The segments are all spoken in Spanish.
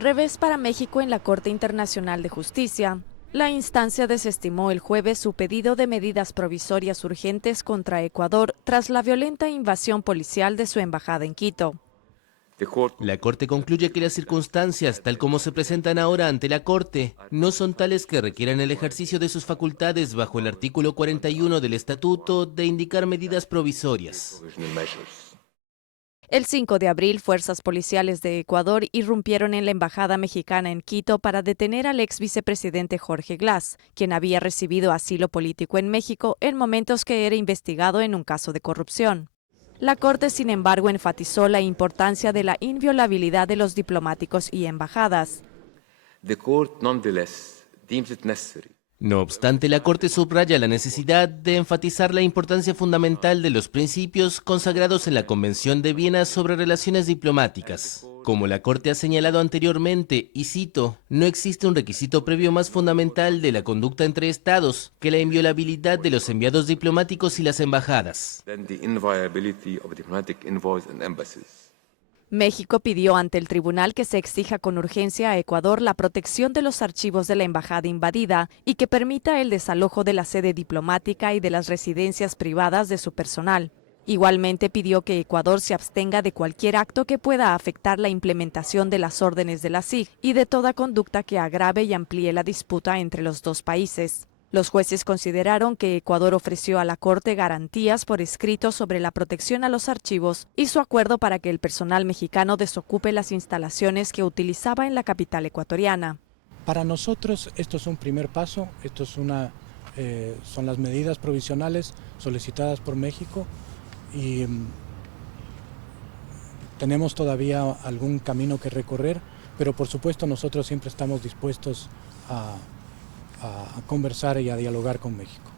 Revés para México en la Corte Internacional de Justicia. La instancia desestimó el jueves su pedido de medidas provisorias urgentes contra Ecuador tras la violenta invasión policial de su embajada en Quito. La Corte concluye que las circunstancias, tal como se presentan ahora ante la Corte, no son tales que requieran el ejercicio de sus facultades bajo el artículo 41 del Estatuto de indicar medidas provisorias. El 5 de abril, fuerzas policiales de Ecuador irrumpieron en la embajada mexicana en Quito para detener al ex vicepresidente Jorge Glass, quien había recibido asilo político en México en momentos que era investigado en un caso de corrupción. La Corte, sin embargo, enfatizó la importancia de la inviolabilidad de los diplomáticos y embajadas. No obstante, la Corte subraya la necesidad de enfatizar la importancia fundamental de los principios consagrados en la Convención de Viena sobre relaciones diplomáticas. Como la Corte ha señalado anteriormente, y cito, no existe un requisito previo más fundamental de la conducta entre Estados que la inviolabilidad de los enviados diplomáticos y las embajadas. México pidió ante el tribunal que se exija con urgencia a Ecuador la protección de los archivos de la embajada invadida y que permita el desalojo de la sede diplomática y de las residencias privadas de su personal. Igualmente pidió que Ecuador se abstenga de cualquier acto que pueda afectar la implementación de las órdenes de la CIG y de toda conducta que agrave y amplíe la disputa entre los dos países. Los jueces consideraron que Ecuador ofreció a la Corte garantías por escrito sobre la protección a los archivos y su acuerdo para que el personal mexicano desocupe las instalaciones que utilizaba en la capital ecuatoriana. Para nosotros esto es un primer paso, son las medidas provisionales solicitadas por México y tenemos todavía algún camino que recorrer, pero por supuesto nosotros siempre estamos dispuestos a conversar y a dialogar con México.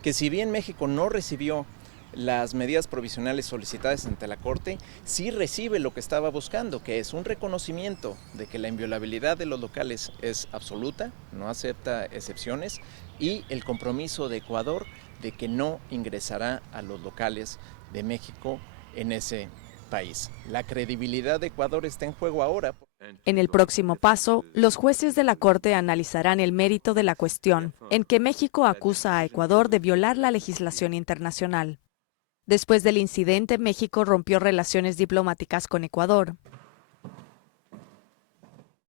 Que si bien México no recibió las medidas provisionales solicitadas ante la Corte, sí recibe lo que estaba buscando, que es un reconocimiento de que la inviolabilidad de los locales es absoluta, no acepta excepciones, y el compromiso de Ecuador de que no ingresará a los locales de México en ese país. La credibilidad de Ecuador está en juego ahora. En el próximo paso, los jueces de la Corte analizarán el mérito de la cuestión, en que México acusa a Ecuador de violar la legislación internacional. Después del incidente, México rompió relaciones diplomáticas con Ecuador.